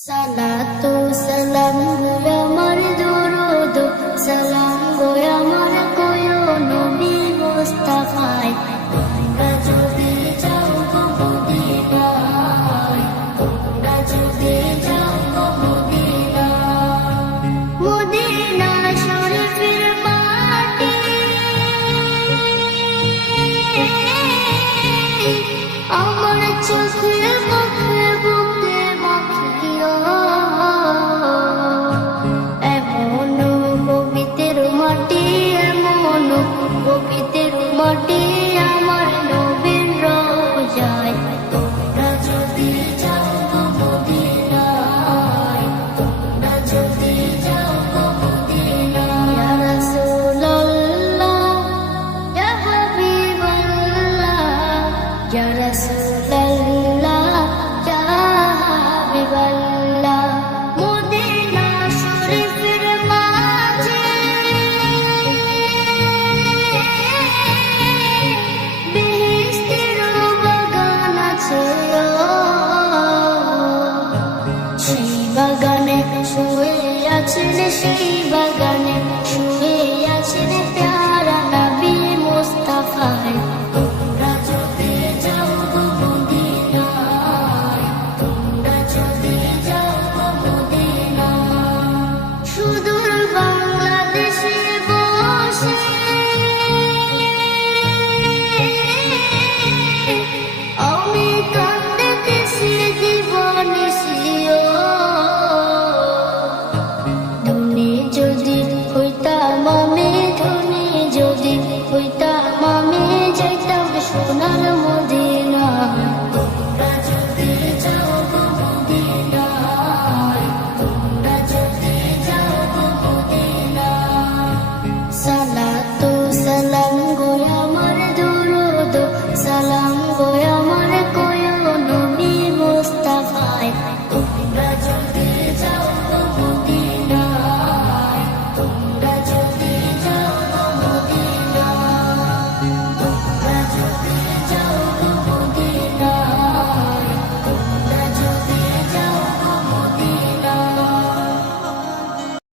সালাতু সালাম গো আমার দুরুদ সালাম গো আমার কোয় নবী মুস্তাফায় তোমরা যদি যাও গো মদিনায় তোমরা যদি যাও গো মদিনায় মদিনা শরীফের মাটি আমার চোখে মুখে বুকে মাখিও এমন পবিত্র মাটি এমন পবিত্র মাটি আমার নবীর রওজায় তোমরা যদি যাও গো মদিনায় তোমরা যদি যাও গো মদিনায় ইয়া রাসূলুল্লাহ ইয়া হাবিবাল্লাহ ইয়া রাসূলুল্লাহ ইয়া হাবিবাল্লাহ মদিনা শরীফের মাঝে বেহেশতের বাগান আছে সেই বাগানে শুয়ে আছেন সেই বাগানে শুয়ে আছেন